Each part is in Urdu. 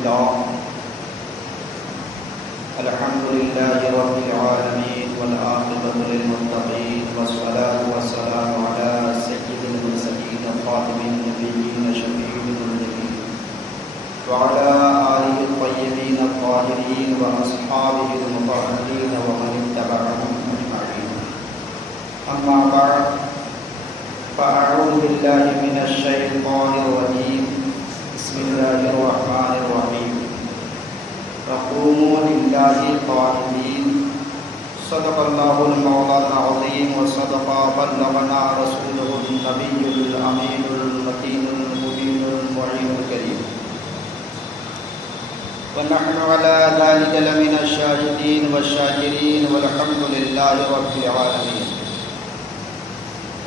الله الحمد لله رب العالمين والعاقبة للمتقين والصلاة والسلام على سيد المرسلين خاتم النبيين شفيع المذنبين وعلى آله الطيبين الطاهرين وأصحابه المطهرين ومن اتبعهم أجمعين. أما بعد فأعوذ بالله من الشيطان الرجيم. بسم الله الرحمن الرحيم. وقوموا لله قانتين. صدق الله المولى العظيم وصدق بلغنا رسوله النبي الأمين المتين المبين المعين الكريم، ونحن على ذلك لمن الشاهدين والشاكرين والحمد لله رب العالمين.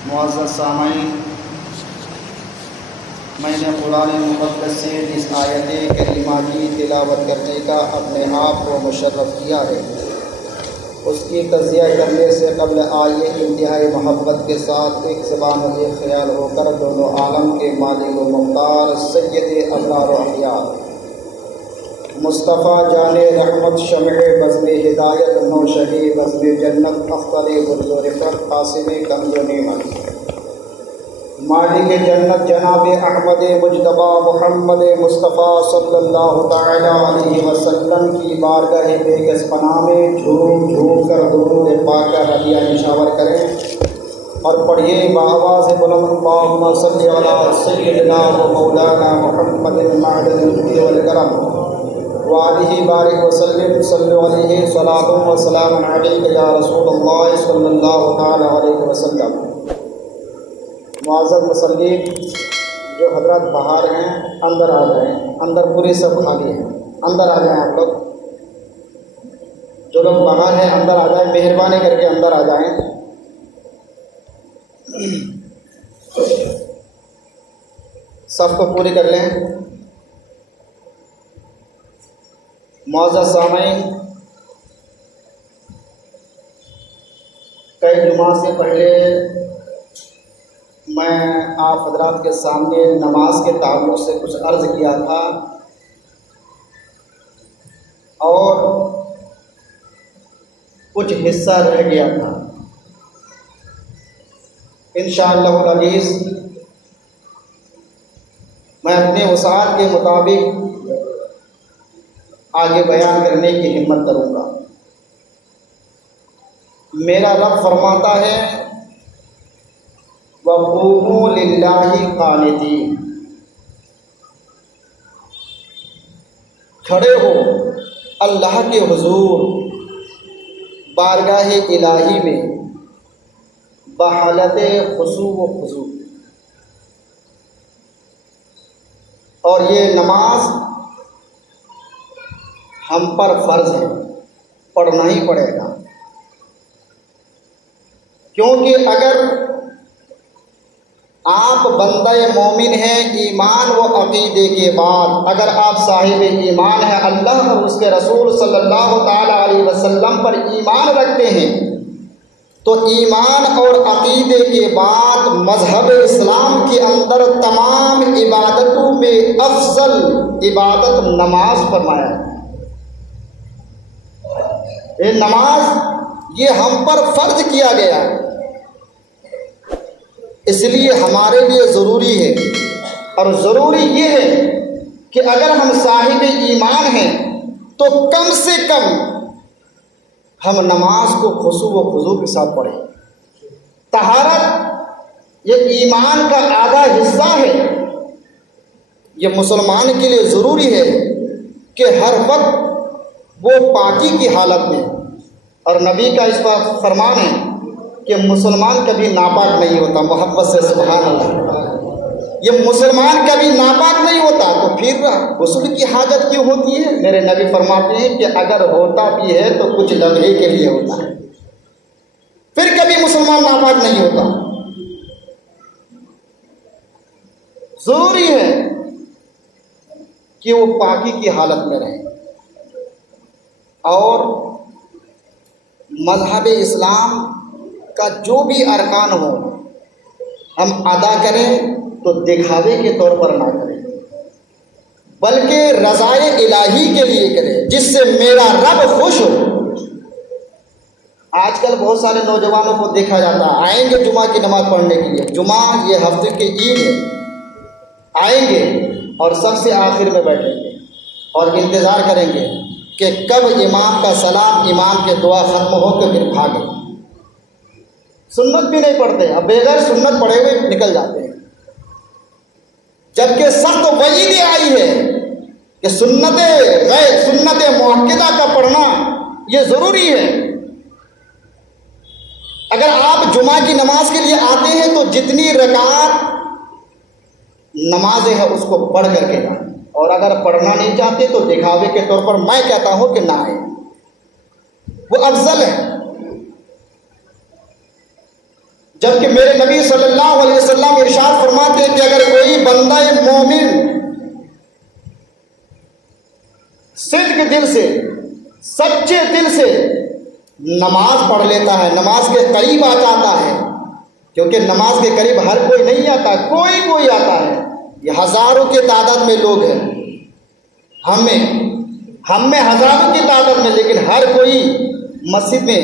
معزز سامعین، میں نے قرآن مقدس سے اس آیت کریمہ کی تلاوت کرنے کا اپنے آپ کو مشرف کیا ہے. اس کی تجزیہ کرنے سے قبل آئیے انتہائی محبت کے ساتھ ایک زبان و ایک خیال ہو کر دونوں عالم کے مالک و مختار سید ابرار و اخیار مصطفیٰ جان رحمت شمع بزم ہدایت نوشہی بزم جنت اختر برزورفت قاسم کنز و نعمت مالک جنت جناب احمد مجتبی محمد مصطفیٰ صلی اللہ تعالی علیہ وسلم کی بارگاہ بے کس پناہ میں جھوم جھوم کر درود پاک کا ہدیہ نشاور کریں اور پڑھیے بآواز بلند اللہم صلی علی سیدنا و مولانا محمد معدن الجود والکرم وآلہ بارک وسلم. صلی علیہ صلاۃ و سلام علیک یا رسول اللہ صلی اللہ تعالی علیہ وسلم. معزز مسلمین، جو حضرات باہر ہیں اندر آ جائیں. اندر پوری سب خالی ہیں، اندر آ جائیں. آپ لوگ جو لوگ باہر ہیں اندر آ جائیں، مہربانی کر کے اندر آ جائیں. صف کو پوری کر لیں. معزز سامعین، کئی جمعہ سے پہلے میں آپ حضرات کے سامنے نماز کے تعلق سے کچھ عرض کیا تھا اور کچھ حصہ رہ گیا تھا. انشاءاللہ العزیز میں اپنے وسعت کے مطابق آگے بیان کرنے کی ہمت کروں گا. میرا رب فرماتا ہے وَقُومُوا لِلَّهِ قَانِتِينَ. کھڑے ہو اللہ کے حضور بارگاہ الہی میں بحالت خضوع و خضوع. اور یہ نماز ہم پر فرض ہے، پڑھنا ہی پڑے گا. کیونکہ اگر آپ بندہ مومن ہیں ایمان و عقیدے کے بعد، اگر آپ صاحب ایمان ہیں، اللہ اور اس کے رسول صلی اللہ تعالی علیہ وسلم پر ایمان رکھتے ہیں، تو ایمان اور عقیدے کے بعد مذہب اسلام کے اندر تمام عبادتوں میں افضل عبادت نماز فرمایا ہے. یہ نماز یہ ہم پر فرض کیا گیا، اس لیے ہمارے لیے ضروری ہے. اور ضروری یہ ہے کہ اگر ہم صاحب ایمان ہیں تو کم سے کم ہم نماز کو خشوع و خضوع کے ساتھ پڑھیں. طہارت یہ ایمان کا آدھا حصہ ہے. یہ مسلمان کے لیے ضروری ہے کہ ہر وقت وہ پاکی کی حالت میں، اور نبی کا اس پر فرمان ہے کہ مسلمان کبھی ناپاک نہیں ہوتا. محبت سے سبحان اللہ. یہ مسلمان کبھی ناپاک نہیں ہوتا تو پھر غسل کی حاجت کیوں ہوتی ہے؟ میرے نبی فرماتے ہیں کہ اگر ہوتا بھی ہے تو کچھ لمحے کے لیے ہوتا ہے، پھر کبھی مسلمان ناپاک نہیں ہوتا. ضروری ہے کہ وہ پاکی کی حالت میں رہیں. اور مذہب اسلام کا جو بھی ارکان ہو ہم ادا کریں تو دکھاوے کے طور پر نہ کریں، بلکہ رضائے الہی کے لیے کرے، جس سے میرا رب خوش ہو۔ آج کل بہت سارے نوجوانوں کو دیکھا جاتا ہے، آئیں گے جمعہ کی نماز پڑھنے کے لیے، جمعہ یہ ہفتے کی عید ہے، آئیں گے اور سب سے آخر میں بیٹھیں گے اور انتظار کریں گے کہ کب امام کا سلام، امام کے دعا ختم ہو کے پھر بھاگے۔ سنت بھی نہیں پڑھتے، اب بغیر سنت پڑھے ہوئے نکل جاتے ہیں، جبکہ سخت وعید آئی ہے کہ سنت مؤکدہ کا پڑھنا یہ ضروری ہے۔ اگر آپ جمعہ کی نماز کے لیے آتے ہیں تو جتنی رکعات نمازیں ہیں اس کو پڑھ کر کے جائیں، اور اگر پڑھنا نہیں چاہتے تو دکھاوے کے طور پر میں کہتا ہوں کہ نہ آئے، وہ افضل ہے۔ جبکہ میرے نبی صلی اللہ علیہ وسلم ارشاد فرماتے ہیں کہ اگر کوئی بندہ مومن صدق دل سے، سچے دل سے نماز پڑھ لیتا ہے، نماز کے قریب آ جاتا ہے، کیونکہ نماز کے قریب ہر کوئی نہیں آتا، کوئی آتا ہے، یہ ہزاروں کی تعداد میں لوگ ہیں، ہم میں ہزاروں کی تعداد میں، لیکن ہر کوئی مسجد میں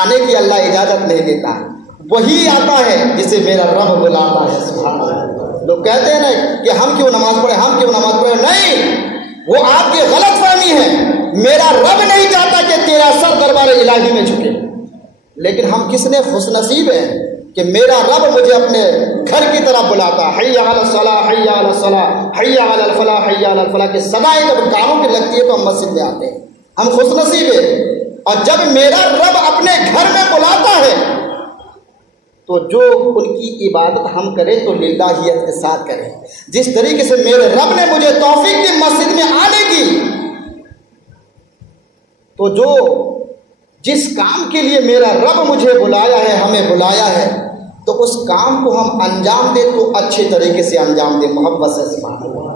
آنے کی اللہ اجازت نہیں دیتا ہے، وہی آتا ہے جسے میرا رب بلاتا ہے۔ سبحان اللہ۔ لوگ کہتے ہیں نا کہ ہم کیوں نماز پڑھیں، نہیں، وہ آپ کی غلط فہمی ہے۔ میرا رب نہیں چاہتا کہ تیرا سر دربار الہی میں جھکے، لیکن ہم کس نے خوش نصیب ہیں کہ میرا رب مجھے اپنے گھر کی طرف بلاتا، حی علی الصلاۃ، حی علی الصلاۃ، حی علی الفلاح، حی علی الفلاح کی صدائیں جب کانوں پہ لگتی ہے تو ہم مسجد میں آتے ہیں، ہم خوش نصیب ہیں۔ اور جب میرا رب اپنے گھر میں بلاتا ہے تو جو ان کی عبادت ہم کریں تو للہیت کے ساتھ کریں، جس طریقے سے میرے رب نے مجھے توفیق دی مسجد میں آنے کی، تو جس کام کے لیے میرا رب مجھے بلایا ہے، ہمیں بلایا ہے، تو اس کام کو ہم انجام دیں تو اچھے طریقے سے انجام دیں، محبت سے۔ سبحان اللہ۔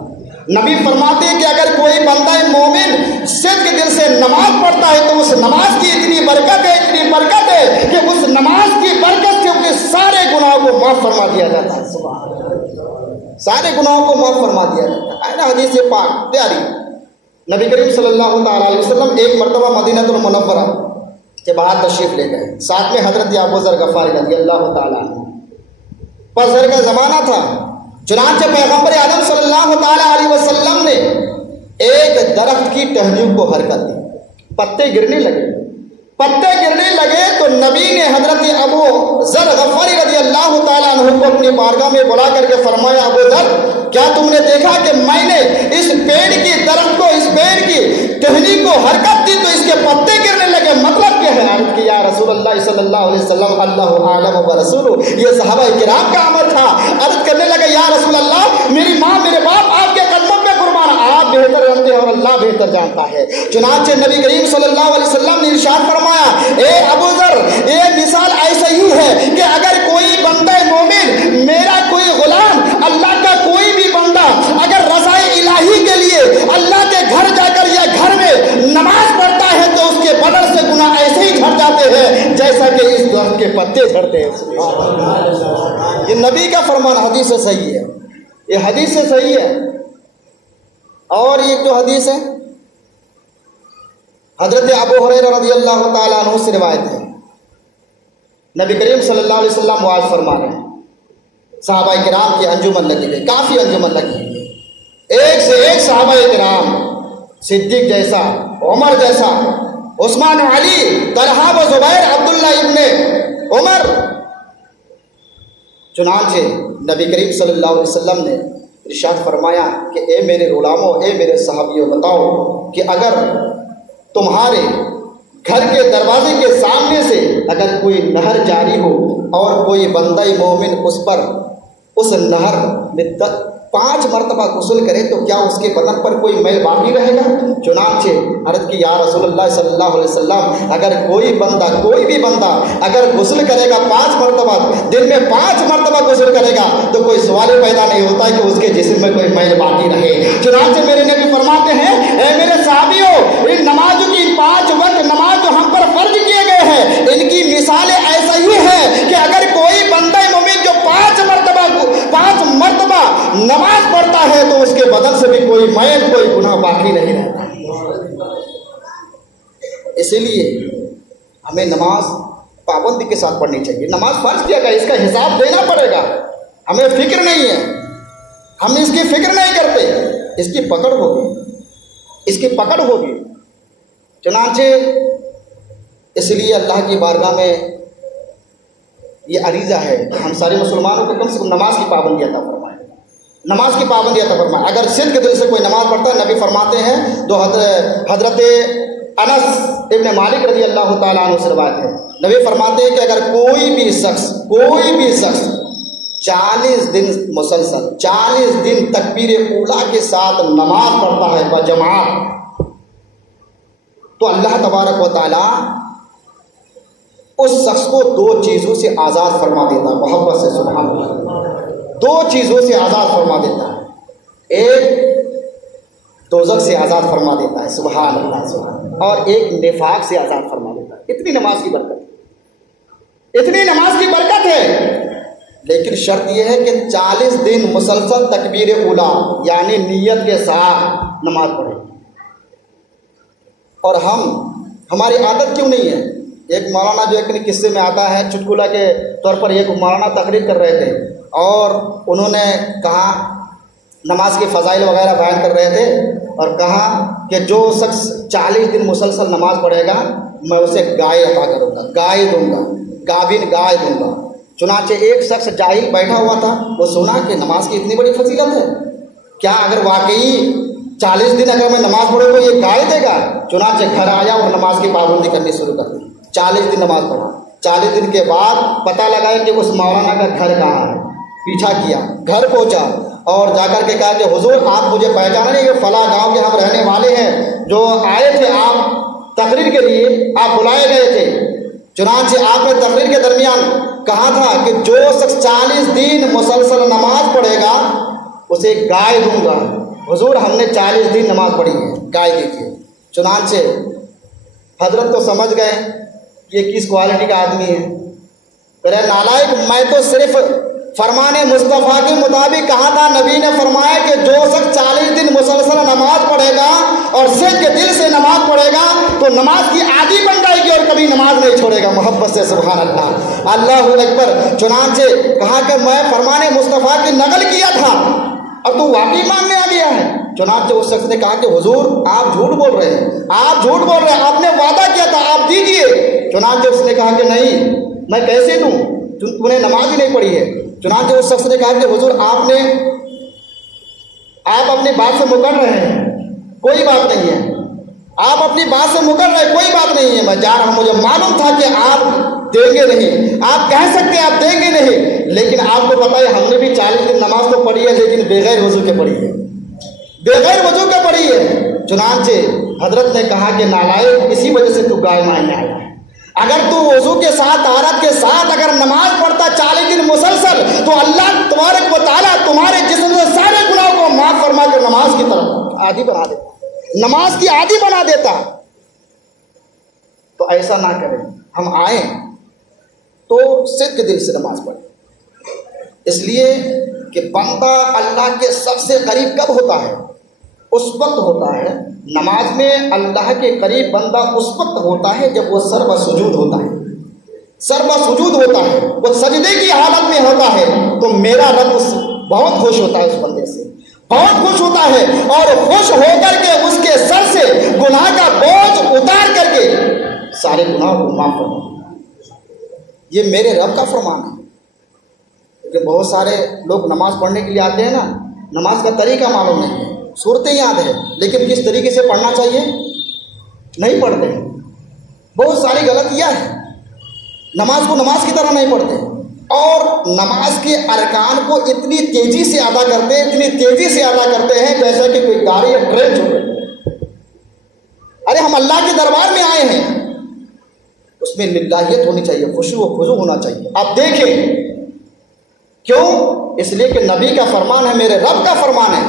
نبی فرماتے ہیں کہ اگر کوئی بندہ مومن صدق دل سے نماز پڑھتا ہے تو اس نماز کی اتنی برکت ہے کہ اس نماز کی برکت سے اس کے سارے گناہوں کو معاف فرما دیا جاتا ہے۔ سبحان اللہ۔ سارے گناہوں کو معاف فرما دیا جاتا ہے نا، حدیث پاک پیاری۔ نبی کریم صلی اللہ تعالیٰ علیہ وسلم ایک مرتبہ مدینہ المنورہ کے باہر تشریف لے گئے، ساتھ میں حضرت ابو ذر غفاری رضی اللہ تعالیٰ عنہ۔ پسر کا زمانہ تھا، چنانچہ پیغمبر اعظم صلی اللہ تعالیٰ علیہ وسلم نے ایک درخت کی ٹہنیوں کو حرکت دی، پتے گرنے لگے تو نبی نے حضرت ابو ذر غفاری رضی اللہ تعالیٰ عنہ کو اپنی بارگاہ میں بلا کر کے فرمایا، ابو ذر کیا تم نے دیکھا کہ میں نے اس پیڑ کی درخت کو، اس پیڑ کی ٹہنی کو حرکت دی تو اس کے پتے گرنے لگے، مطلب کیا ہے؟ عرض کی یا رسول اللہ صلی اللہ علیہ وسلم اللہ اعلم ورسولہ، یہ صحابہ کرام کا عمل تھا۔ عرض کرنے لگے یا رسول اللہ میری ماں میرے باپ آپ کے قدموں پہ قربان، آپ بہتر جانتے ہیں اور اللہ بہتر جانتا ہے۔ چنانچہ نبی کریم صلی اللہ علیہ وسلم نے ارشاد فرمایا، اے ابو ذر یہ مثال ایسا ہی ہے کہ اگر کوئی بندہ مومن، میرا کوئی غلام، اللہ کا کوئی بھی بندہ اگر رضائے الہی کے لیے اللہ کے گھر جا کر یا گھر میں نماز پڑھتا ہے تو اس کے بدن سے گناہ ایسے ہی جھڑ جاتے ہیں جیسا کہ اس درخت کے پتے جھڑتے ہیں۔ یہ نبی کا فرمان حدیث سے صحیح ہے، یہ حدیث سے صحیح ہے۔ اور یہ جو حدیث ہے حضرت ابو ہریرہ رضی اللہ تعالیٰ عنہ سے روایت ہے، نبی کریم صلی اللہ علیہ وسلم واعظ فرما رہے ہیں، صحابہ کرام کی انجمن لگی گئی، کافی انجمن لگی گئی، ایک سے ایک صحابہ کرام، صدیق جیسا، عمر جیسا، عثمان، علی، طلحہ و زبیر، عبداللہ ابن عمر۔ چنانچہ نبی کریم صلی اللہ علیہ وسلم نے ارشاد فرمایا کہ اے میرے غلاموں، اے میرے صحابیوں، بتاؤ کہ اگر تمہارے گھر کے دروازے کے سامنے سے اگر کوئی نہر جاری ہو اور کوئی بندہ مومن اس پر اس نہر میں 5 مرتبہ غسل کرے تو کیا اس کے بدن پر کوئی میل باقی رہے گا؟ چنانچہ عرض کی یا رسول اللہ صلی اللہ علیہ وسلم اگر کوئی بھی بندہ اگر غسل کرے گا 5 مرتبہ، دن میں 5 مرتبہ غسل کرے گا تو کوئی سوال پیدا نہیں ہوتا کہ اس کے جسم میں کوئی میل باقی رہے۔ چنانچہ میرے نبی فرماتے ہیں اے میرے صحابیوں، ان نمازوں کی 5 وقت نماز جو ہم پر فرض کیے گئے ہیں ان کی مثالیں ایسا ہی ہے کہ اگر کوئی بندہ مومن جو 5 مرتبہ نماز پڑھتا ہے تو اس کے بدن سے بھی کوئی میل کوئی گناہ باقی نہیں رہتا۔ اسی لیے ہمیں نماز پابندی کے ساتھ پڑھنی چاہیے۔ نماز فرض کیا گیا، اس کا حساب دینا پڑے گا، ہمیں فکر نہیں ہے، ہم اس کی فکر نہیں کرتے، اس کی پکڑ ہوگی، اس کی پکڑ ہوگی۔ چنانچہ اس لیے اللہ کی بارگاہ میں یہ عریضہ ہے کہ ہم سارے مسلمانوں کو کم سے کم نماز کی پابندی عطا فرمائیں، نماز کی پابندی عطا فرمائیں۔ اگر صدق کے دل سے کوئی نماز پڑھتا ہے، نبی فرماتے ہیں، جو حضرت انس ابن مالک رضی اللہ تعالیٰ عنہ سے روایت ہے، نبی فرماتے ہیں کہ اگر کوئی بھی شخص 40 دن مسلسل 40 دن تکبیر اولیٰ کے ساتھ نماز پڑھتا ہے بجماعت، تو اللہ تبارک و تعالیٰ اس شخص کو 2 چیزوں سے آزاد فرما دیتا ہے۔ محبت سے سبحان اللہ، 2 چیزوں سے آزاد فرما دیتا ہے، ایک دوزخ سے آزاد فرما دیتا ہے، سبحان اللہ سبحان اللہ، اور ایک نفاق سے آزاد فرما دیتا ہے۔ اتنی نماز کی برکت ہے، اتنی نماز کی برکت ہے، لیکن شرط یہ ہے کہ 40 دن مسلسل تکبیر اولیٰ یعنی نیت کے ساتھ نماز پڑھے۔ اور ہماری عادت کیوں نہیں ہے؟ ایک مولانا جو ایک قصے میں آتا ہے، چٹکلا کے طور پر ایک مولانا تقریر کر رہے تھے اور انہوں نے کہا، نماز کے فضائل وغیرہ بیان کر رہے تھے اور کہا کہ جو شخص 40 دن مسلسل نماز پڑھے گا میں اسے گائے عطا کروں گا، گائے دوں گا، گابن گائے دوں گا۔ چنانچہ ایک شخص جاہل بیٹھا ہوا تھا، وہ سنا کہ نماز کی اتنی بڑی فضیلت ہے، کیا اگر واقعی 40 دن اگر میں نماز پڑھوں تو یہ گائے دے گا؟ چنانچہ گھر آیا اور نماز کی پابندی کرنی شروع کر دی، 40 دن نماز پڑھا۔ 40 دن کے بعد پتہ لگا کہ اس مولانا کا گھر کہاں ہے، پیچھا کیا، گھر پہنچا اور جا کر کے کہا کہ حضور آپ مجھے پہچانا نہیں، یہ فلاں گاؤں کے ہم رہنے والے ہیں جو آئے تھے آپ تقریر کے لیے، آپ بلائے گئے تھے۔ چنانچہ آپ نے تقریر کے درمیان کہا تھا کہ جو شخص 40 دن مسلسل نماز پڑھے گا اسے گائے دوں گا۔ حضور ہم نے 40 دن نماز پڑھی ہے، گائے دیجیے۔ چنانچہ حضرت تو سمجھ گئے یہ کس کوالٹی کا آدمی ہے، کہے نالائق، میں تو صرف فرمان مصطفیٰ کے مطابق کہا تھا، نبی نے فرمایا کہ جو شخص 40 دن مسلسل نماز پڑھے گا اور صدق کے دل سے نماز پڑھے گا تو نماز کی عادی بن جائے گی اور کبھی نماز نہیں چھوڑے گا۔ محبت سے سبحان اللہ، اللہ اکبر۔ چنانچہ کہا کہ میں فرمان مصطفیٰ کی نقل کیا تھا اور تو واقعی ماننے آ گیا ہے۔ چنانچہ اس شخص نے کہا کہ حضور آپ جھوٹ بول رہے ہیں، آپ جھوٹ بول رہے ہیں، آپ نے وعدہ کیا تھا، آپ دیجئے۔ چنانچہ اس نے کہا کہ نہیں، میں کیسے دوں، تو نے نماز ہی نہیں پڑھی ہے۔ چنانچہ اس شخص نے کہا کہ حضور آپ اپنی بات سے مکر رہے ہیں، کوئی بات نہیں ہے، آپ اپنی بات سے مکر رہے ہیں، کوئی بات نہیں ہے، میں جا رہا ہوں، مجھے معلوم تھا کہ آپ دیں گے نہیں، آپ کہہ سکتے ہیں آپ دیں گے نہیں، لیکن آپ کو پتہ ہے ہم نے بھی 40 دن نماز تو پڑھی ہے لیکن بغیر وضو کے پڑھی ہے، بغیر وضو کے پڑھی ہے۔ چنانچہ حضرت نے کہا کہ نالائق، اسی وجہ سے تو گائے ماننے آیا ہے، اگر تو وضو کے ساتھ طہارت کے ساتھ اگر نماز پڑھتا 40 دن مسلسل تو اللہ تبارک و تعالیٰ تمہارے جسم سے سارے گناہوں کو معاف فرما کر نماز کی طرف عادی بنا دیتا، نماز کی عادی بنا دیتا۔ تو ایسا نہ کریں، ہم آئیں تو صدق دل سے نماز پڑھیں، اس لیے کہ بندہ اللہ کے سب سے قریب کب ہوتا ہے؟ اس وقت ہوتا ہے نماز میں اللہ کے قریب بندہ اس وقت ہوتا ہے جب وہ سر و سجود ہوتا ہے، سر و سجود ہوتا ہے، وہ سجدے کی حالت میں ہوتا ہے، تو میرا رب بہت خوش ہوتا ہے، اس بندے سے بہت خوش ہوتا ہے، اور خوش ہو کر کے اس کے سر سے گناہ کا بوجھ اتار کر کے سارے گناہ کو معاف کرنا۔ یہ میرے رب کا فرمان ہے۔ کہ بہت سارے لوگ نماز پڑھنے کے لیے آتے ہیں نا، نماز کا طریقہ معلوم نہیں ہے، صورتیں یاد ہے لیکن کس طریقے سے پڑھنا چاہیے نہیں پڑھتے، بہت ساری غلطیاں ہیں، نماز کو نماز کی طرح نہیں پڑھتے، اور نماز کے ارکان کو اتنی تیزی سے ادا کرتے ہیں، اتنی تیزی سے ادا کرتے ہیں جیسا کہ کوئی گاڑی یا ٹرین چھوڑ رہی۔ ارے ہم اللہ کے دربار میں آئے ہیں، اس میں للہیت ہونی چاہیے، خشوع و خضوع ہونا چاہیے۔ آپ دیکھیں کیوں؟ اس لیے کہ نبی کا فرمان ہے، میرے رب کا فرمان ہے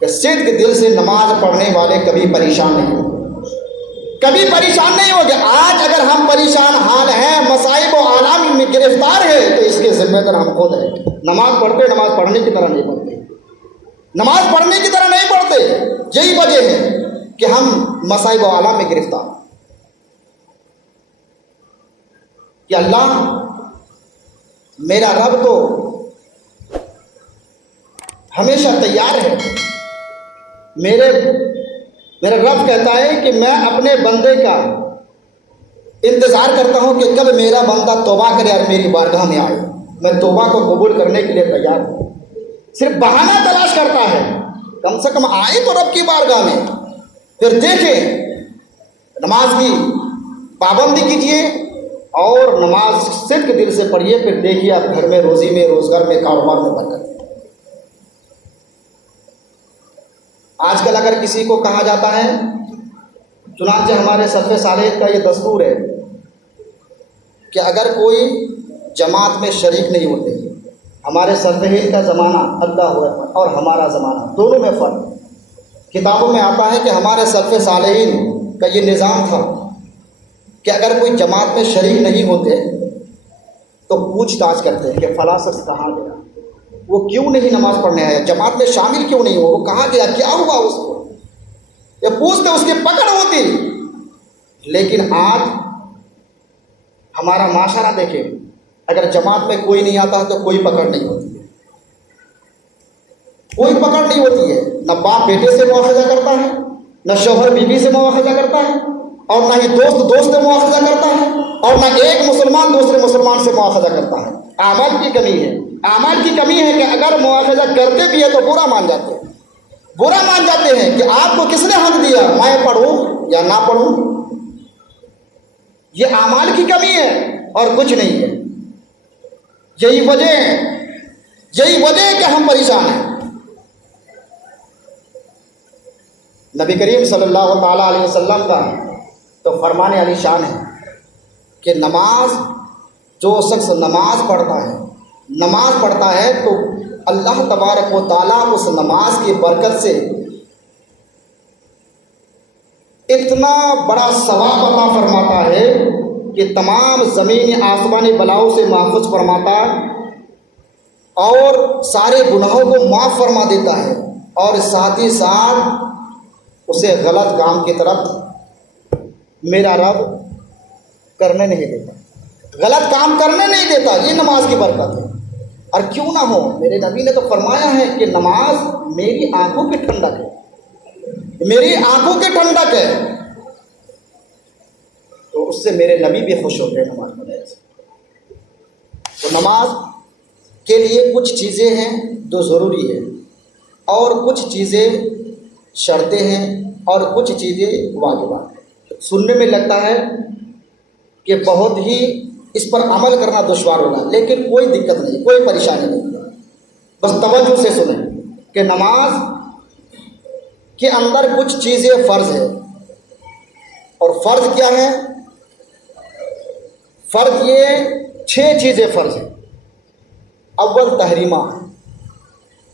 کہ صدق دل سے نماز پڑھنے والے کبھی پریشان نہیں ہوں گے، کبھی پریشان نہیں ہوں گے۔ آج اگر ہم پریشان حال ہیں، مصائب و آلام میں گرفتار ہیں، تو اس کے ذمہ دار ہم خود ہیں۔ نماز پڑھتے نماز پڑھنے کی طرح نہیں پڑھتے، نماز پڑھنے کی طرح نہیں پڑھتے. یہی وجہ ہے کہ ہم مصائب و آلام میں گرفتار. کہ اللہ میرا رب تو ہمیشہ تیار ہے. میرا رب کہتا ہے کہ میں اپنے بندے کا انتظار کرتا ہوں کہ کب میرا بندہ توبہ کرے اور میری بارگاہ میں آئے. میں توبہ کو قبول کرنے کے لیے تیار ہوں. صرف بہانہ تلاش کرتا ہے. کم سے کم آئے تو رب کی بارگاہ میں. پھر دیکھیں نماز کی پابندی کیجیے اور نماز صدق دل سے پڑھیے. پھر دیکھیے آپ گھر میں، روزی میں، روزگار میں، کاروبار میں برکت. آج کل اگر کسی کو کہا جاتا ہے، چنانچہ ہمارے سلف صالح کا یہ دستور ہے کہ اگر کوئی جماعت میں شریک نہیں ہوتے، ہمارے سلفین کا زمانہ اللہ اور ہمارا زمانہ دونوں میں فرق. کتابوں میں آتا ہے کہ ہمارے سلف صالحین کا یہ نظام تھا کہ اگر کوئی جماعت میں شریک نہیں ہوتے تو پوچھ تاچھ کرتے کہ فلاں شخص کہاں گیا، وہ کیوں نہیں نماز پڑھنے آیا، جماعت میں شامل کیوں نہیں ہو، وہ کہاں گیا، کیا ہوا اس کو، یہ پوچھتے، اس کی پکڑ ہوتی. لیکن آج ہمارا معاشرہ دیکھیں، اگر جماعت میں کوئی نہیں آتا تو کوئی پکڑ نہیں ہوتی ہے. کوئی پکڑ نہیں ہوتی ہے. نہ باپ بیٹے سے مواخذہ کرتا ہے، نہ شوہر بیوی سے مواخذہ کرتا ہے، اور نہ ہی دوست سے مواخذہ کرتا ہے، اور نہ ایک مسلمان دوسرے مسلمان سے مواخذہ کرتا ہے. اعمال کی کمی ہے. اعمال کی کمی ہے کہ اگر مواخذہ کرتے بھی ہے تو برا مان جاتے ہیں. برا مان جاتے ہیں کہ آپ کو کس نے حق دیا، میں پڑھوں یا نہ پڑھوں. یہ اعمال کی کمی ہے اور کچھ نہیں ہے. یہی وجہ ہے کہ ہم پریشان ہیں. نبی کریم صلی اللہ تعالیٰ علیہ وسلم کا تو فرمان علی شان ہے کہ نماز، جو شخص نماز پڑھتا ہے تو اللہ تبارک و تعالیٰ اس نماز کی برکت سے اتنا بڑا ثواب عطا فرماتا ہے کہ تمام زمینی آسمانی بلاؤں سے محفوظ فرماتا اور سارے گناہوں کو معاف فرما دیتا ہے، اور ساتھ ہی ساتھ اسے غلط کام کی طرف میرا رب کرنے نہیں دیتا، غلط کام کرنے نہیں دیتا. یہ نماز کی برکت ہے. اور کیوں نہ ہو، میرے نبی نے تو فرمایا ہے کہ نماز میری آنکھوں کی ٹھنڈک ہے، میری آنکھوں کی ٹھنڈک ہے. تو اس سے میرے نبی بھی خوش ہوتے ہیں نماز پڑھنے سے. تو نماز کے لیے کچھ چیزیں ہیں جو ضروری ہے، اور کچھ چیزیں شرطیں ہیں، اور کچھ چیزیں واجبات ہیں. سننے میں لگتا ہے کہ بہت ہی اس پر عمل کرنا دشوار ہوگا، لیکن کوئی دقت نہیں، کوئی پریشانی نہیں. بس توجہ سے سنیں کہ نماز کے اندر کچھ چیزیں فرض ہے. اور فرض کیا ہے؟ فرض یہ 6 چیزیں فرض ہیں. اول تحریمہ،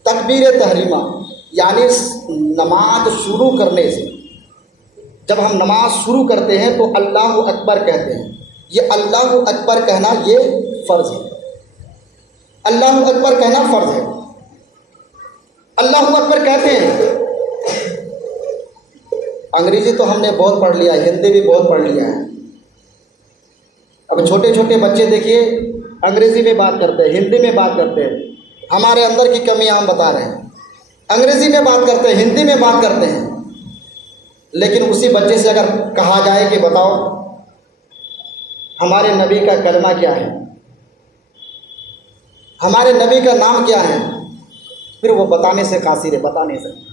تکبیر تحریمہ، یعنی نماز شروع کرنے سے، جب ہم نماز شروع کرتے ہیں تو اللہ اکبر کہتے ہیں. یہ اللہ اکبر کہنا یہ فرض ہے. اللہ اکبر کہنا فرض ہے. اللہ اکبر کہتے ہیں. انگریزی تو ہم نے بہت پڑھ لیا، ہندی بھی بہت پڑھ لیا ہے. اب چھوٹے چھوٹے بچے دیکھیے انگریزی میں بات کرتے ہیں، ہندی میں بات کرتے ہیں. ہمارے اندر کی کمی ہم بتا رہے ہیں. انگریزی میں بات کرتے ہیں، ہندی میں بات کرتے ہیں. لیکن اسی بچے سے اگر کہا جائے کہ بتاؤ ہمارے نبی کا کلمہ کیا ہے، ہمارے نبی کا نام کیا ہے، پھر وہ بتانے سے قاصر ہے، بتا نہیں سکتے.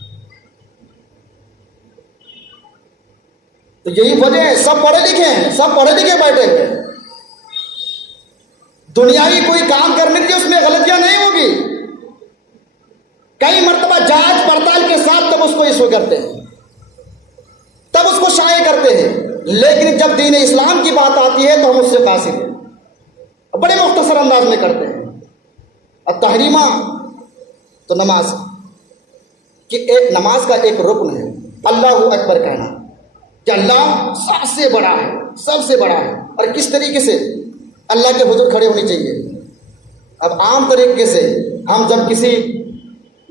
تو یہی وجہ ہے، سب پڑھے لکھے ہیں، سب پڑھے لکھے بیٹھے ہوئے. دنیاوی کوئی کام کرنے کی اس میں غلطیاں نہیں ہوگی. کئی مرتبہ جانچ پڑتال کے ساتھ تب اس کو ایشو کرتے ہیں، تب اس کو شائع کرتے ہیں. لیکن جب دین اسلام کی بات آتی ہے تو ہم اس سے قاصر ہیں، بڑے مختصر انداز میں کرتے ہیں. اور تحریمہ تو نماز کہ نماز کا ایک رکن ہے اللہ اکبر کہنا، کہ اللہ سب سے بڑا ہے، سب سے بڑا ہے. اور کس طریقے سے اللہ کے حضور کھڑے ہونے چاہیے. اب عام طریقے سے ہم جب کسی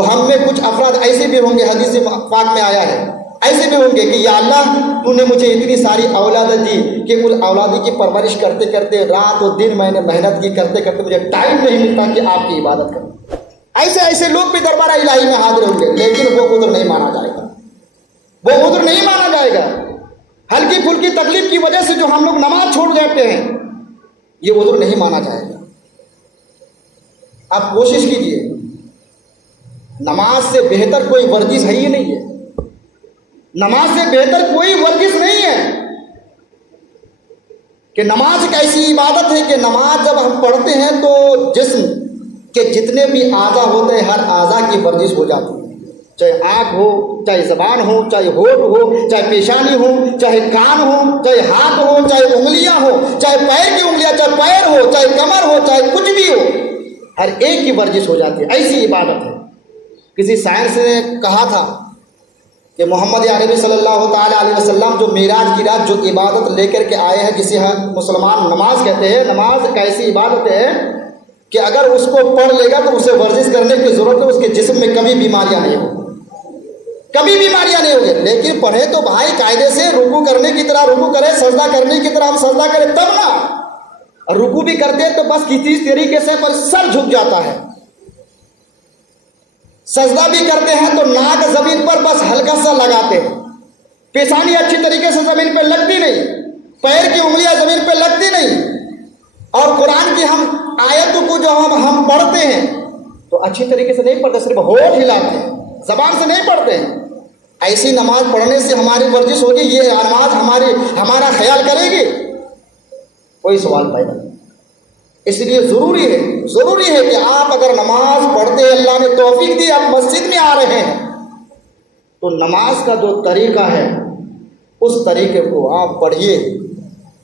تو ہم میں کچھ افراد ایسے بھی ہوں گے، حدیث پاک میں آیا ہے، ایسے بھی ہوں گے کہ یا اللہ تو نے مجھے اتنی ساری اولاد دی کہ ان اولادی کی پرورش کرتے کرتے رات و دن میں نے محنت کی، کرتے کرتے مجھے ٹائم نہیں ملتا کہ آپ کی عبادت کروں۔ ایسے ایسے لوگ بھی دربار الہی میں حاضر ہوں گے، لیکن وہ عذر نہیں مانا جائے گا، وہ عذر نہیں مانا جائے گا۔ ہلکی پھلکی تکلیف کی وجہ سے جو ہم لوگ نماز چھوڑ جاتے ہیں، یہ عذر نہیں مانا جائے گا۔ آپ کوشش کیجئے، نماز سے بہتر کوئی ورزش ہے ہی نہیں ہے، نماز سے بہتر کوئی ورزش نہیں ہے کہ نماز ایک ایسی عبادت ہے کہ نماز جب ہم پڑھتے ہیں تو جسم کے جتنے بھی اعضاء ہوتے ہیں ہر اعضاء کی ورزش ہو جاتی ہے، چاہے آنکھ ہو، چاہے زبان ہو، چاہے ہونٹ ہو، چاہے پیشانی ہو، چاہے کان ہو، چاہے ہاتھ ہو، چاہے انگلیاں ہو، چاہے پیر کی انگلیاں، چاہے پیر ہو، چاہے کمر ہو، چاہے کچھ بھی ہو، ہر ایک کی ورزش ہو جاتی ہے۔ ایسی عبادت ہے۔ کسی سائنس نے کہا تھا کہ محمد عربی صلی اللہ تعالیٰ علیہ وسلم جو معراج کی رات جو عبادت لے کر کے آئے ہیں، جسے ہم مسلمان نماز کہتے ہیں، نماز ایک ایسی عبادت ہے کہ اگر اس کو پڑھ لے گا تو اسے ورزش کرنے کی ضرورت ہے، اس کے جسم میں کبھی بیماریاں نہیں ہوں، کبھی بیماریاں نہیں ہوگی۔ لیکن پڑھے تو بھائی قاعدے سے رکوع کرنے کی طرح رکوع کرے، سجدہ کرنے کی طرح ہم سجدہ کریں تب نا، اور رکوع بھی کرتے ہیں تو بس کسی طریقے سے پر سر جھک جاتا ہے، سجدہ بھی کرتے ہیں تو ناک زمین پر بس ہلکا سا لگاتے ہیں، پیشانی اچھی طریقے سے زمین پہ لگتی نہیں، پیر کی انگلیاں زمین پہ لگتی نہیں، اور قرآن کی ہم آیتوں کو جو ہم پڑھتے ہیں تو اچھی طریقے سے نہیں پڑھتے، صرف ہونٹ ہلاتے ہیں، زبان سے نہیں پڑھتے ہیں۔ ایسی نماز پڑھنے سے ہماری ورزش ہوگی، یہ نماز ہمارا خیال کرے گی؟ کوئی سوال پیدا نہیں۔ اس لیے ضروری ہے کہ آپ اگر نماز پڑھتے ہیں، اللہ نے توفیق دی، آپ مسجد میں آ رہے ہیں تو نماز کا جو طریقہ ہے اس طریقے کو آپ پڑھیے۔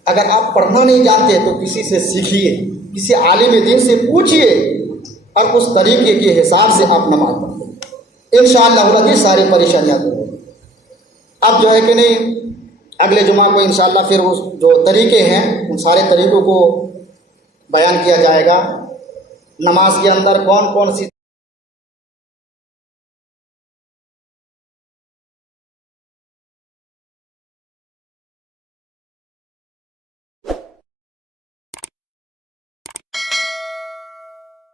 اگر آپ پڑھنا نہیں جانتے تو کسی سے سیکھیے، کسی عالم دین سے پوچھیے، اور اس طریقے کے حساب سے آپ نماز پڑھیں، انشاءاللہ ساری پریشانیاں دور ہوگی۔ اب جو ہے کہ نہیں، اگلے جمعہ کو انشاءاللہ پھر وہ جو طریقے ہیں ان سارے طریقوں کو بیان کیا جائے گا۔ نماز کے اندر کون کون سی